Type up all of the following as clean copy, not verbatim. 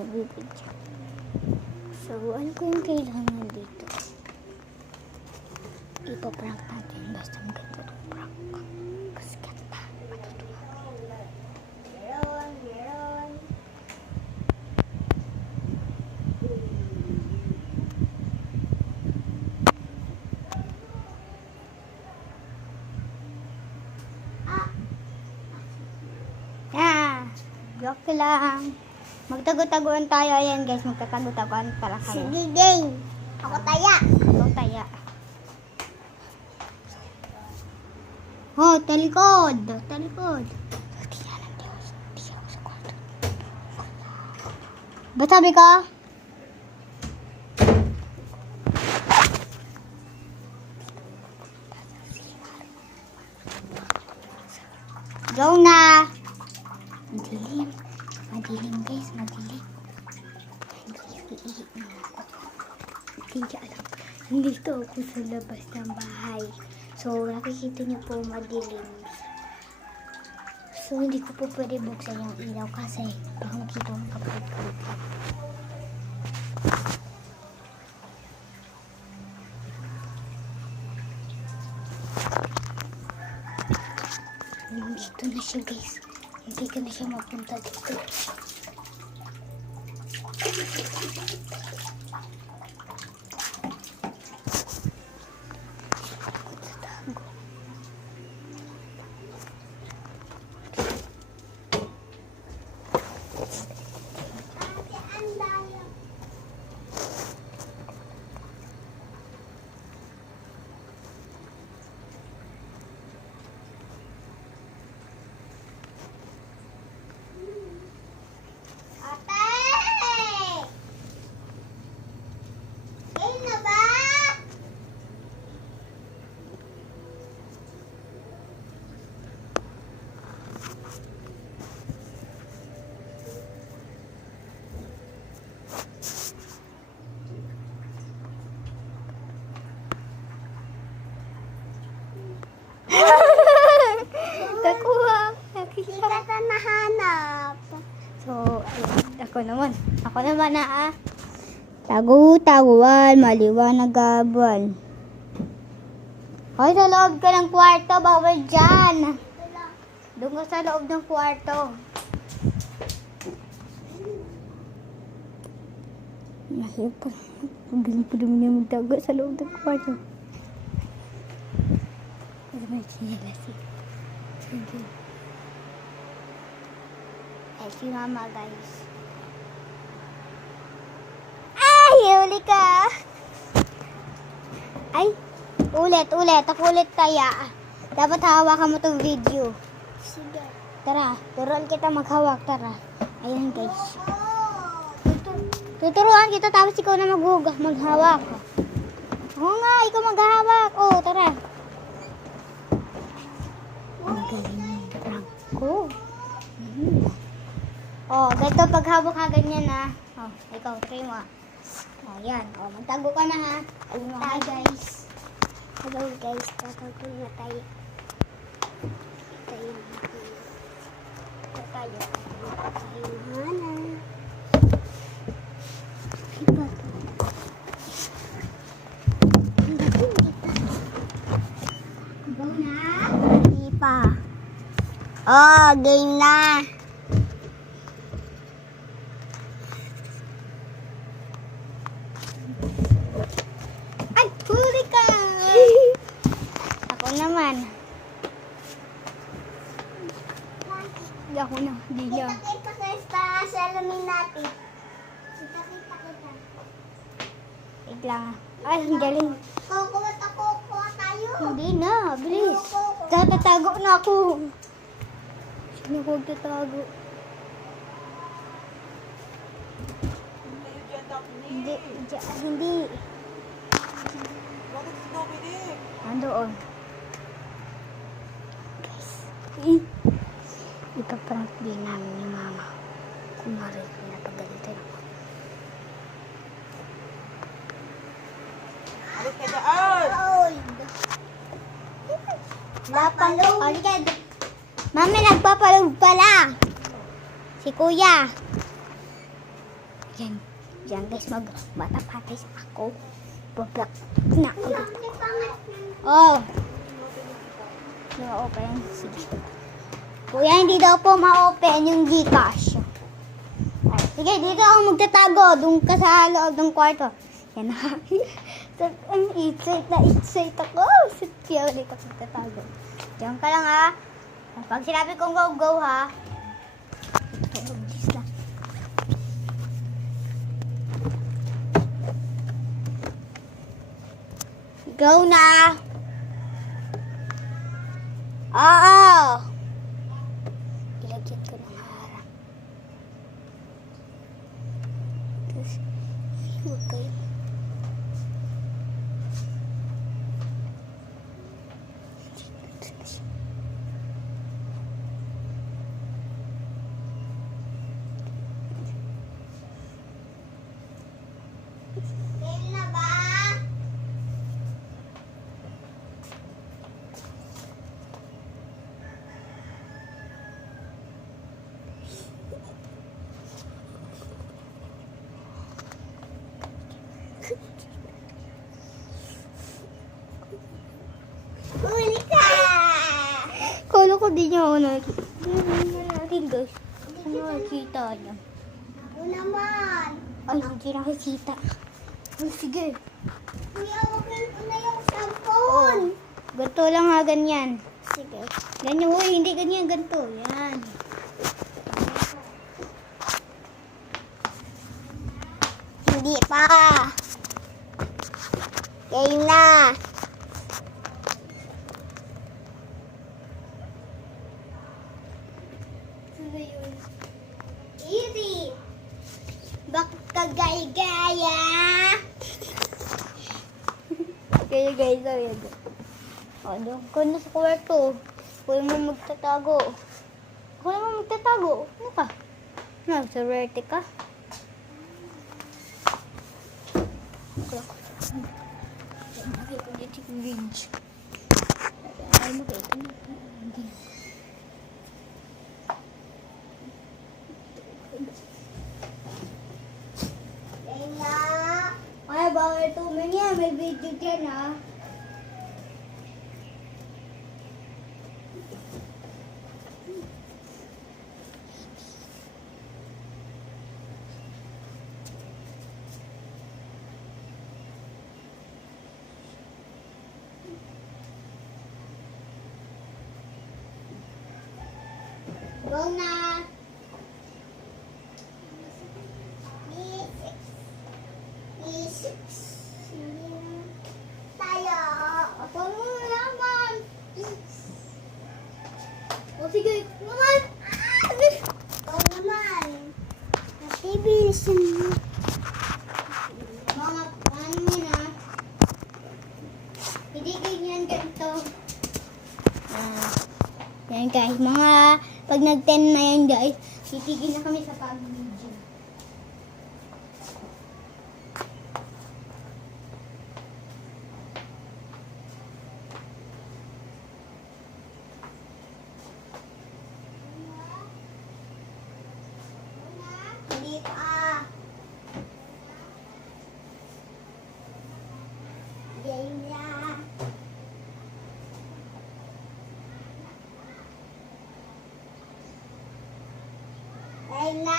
nagbibidyo. So, ano ko yung kailangan dito? Ipaprank natin. Basta maganda itong prank. Kasi ganda. Matutuwa. Joke lang. Magtago-taguan tayo. Ayan guys, magtatago-taguan para kayo. Sige, game. Ako taya. Ikaw taya. Oh, talikod. Talikod. Tiyan ang Diyos. Tiyan ako sa kwarto. Ba't sabi ka? Go na. Madilim. Madilim guys, madilim. Hindi alam. Nandito ako sa labas ng bahay. So, nakikita niyo po madilim. So, hindi ko po pwede buksan yung ilaw kasi baka makita ng kapatid ko. Nandito na siya guys. Hindi ka na siya mapunta dito. So, ako naman na tagu-taguan, maliwanag gaban. Hoy, sa loob ka ng kwarto, bawal dyan. Doon ka sa loob ng kwarto. Mahirap pa. Magaling pa naman niya magtago sa loob ng kwarto. Ano may chinelas eh. Sige. Ay, si mama guys. Ay, huli ka. Ay, ulit. Ako ulit kaya. Dapat hawakan mo tong video. Sige. Tara, turuan kita maghawak. Tara. Ayan guys. Tuturuan kita tapos ikaw na maghawak. Oo nga, ikaw maghahawak. Oh, tara. Ang galing yung prank ko. Oh, ganito paghawak ka ganyan ha. Oh, ikaw, try mo. Oh, yan. Oh, magtago ka na ha. Ayun Hi guys. Hello guys, tatago na tayo. Tayo na. Iba to. Go na. Iba. Oh, game na. Ay, huli ka. Ako naman. Ako na. Hindi niya. Kita sa salamin natin. Kita. Wait lang. Ay, ang galing. Kukuha tayo. Hindi na. Bilis. Tatago na ako. Sino ko tatago? Hindi. Andoon. Guys. Ipaprank din namin ni mama. Kung maray ko napagalitan ako. Alis ka dyan! Napalog. Halika. Mami, nagpapalog pala. Si kuya. Yan. Yan guys, mag-matapatis ako. Babak na ulit. Oh. Na-open. Sige. Kuya, hindi daw po ma-open yung Gcash. Ay, sige, dito ako magtatago. Doon ka sa loob ng kwarto. Yan na. Ang excited ako. Kaya ulit ako magtatago. Diyan ka lang ha. Pag sinabi kong go, go ha. Ito, bilis lang. Go na. Oo. Ilagyan ko ng harang. Tapos, huwag kayo. Game na ba? Huli ka! Kala ko di niya ako nakikita. Hindi natin guys. Ano nakikita niya? Ako naman. Ay, hindi nakikita. Oh, sige. Kuya, open ko na yung cellphone. Ganito lang ha, ganyan. Sige. Ganyan, uy, hindi ganyan, ganito. Yan. Hindi pa. Game na. Ano yun? Easy. Bakit ka gaya-gaya? Kaya guys, ayan. O, doon ko na sa kwarto. Ako naman magtatago. Ako naman magtatago. Ano ka? Nag-sorority ka? Makita dito yung bridge. Ay, makita na. Game na. Ay, bawal tumingin. May video dyan, ha? Go na. E6. Tayo. Ako mo naman. O, sige. Naman. Go naman. Nasibilisan mo. Mga, ano yun, ha? Hindi ganyan ganito. Yan guys, mga pag nag-10 na yan guys, titigil na kami sa pag-video. Hindi pa. Game na. Game na.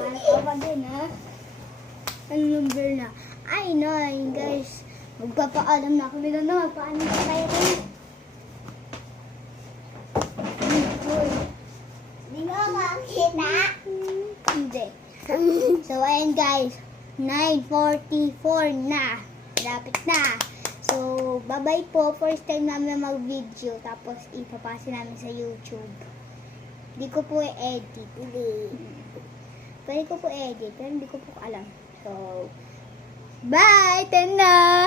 Ano ka ba din ha? Ano number na? Ay, 9 guys. Magpapaalam na kami na magpaalam na tayo rin. Hindi mo makita. Hindi. So, ayan guys. 9:44 na. Lapit na. So, bye-bye po. First time namin mag-video. Tapos, ipapasa namin sa YouTube. Hindi ko po i-edit. Pwede ko po edit. Pero hindi ko po alam. So, bye! 10 na!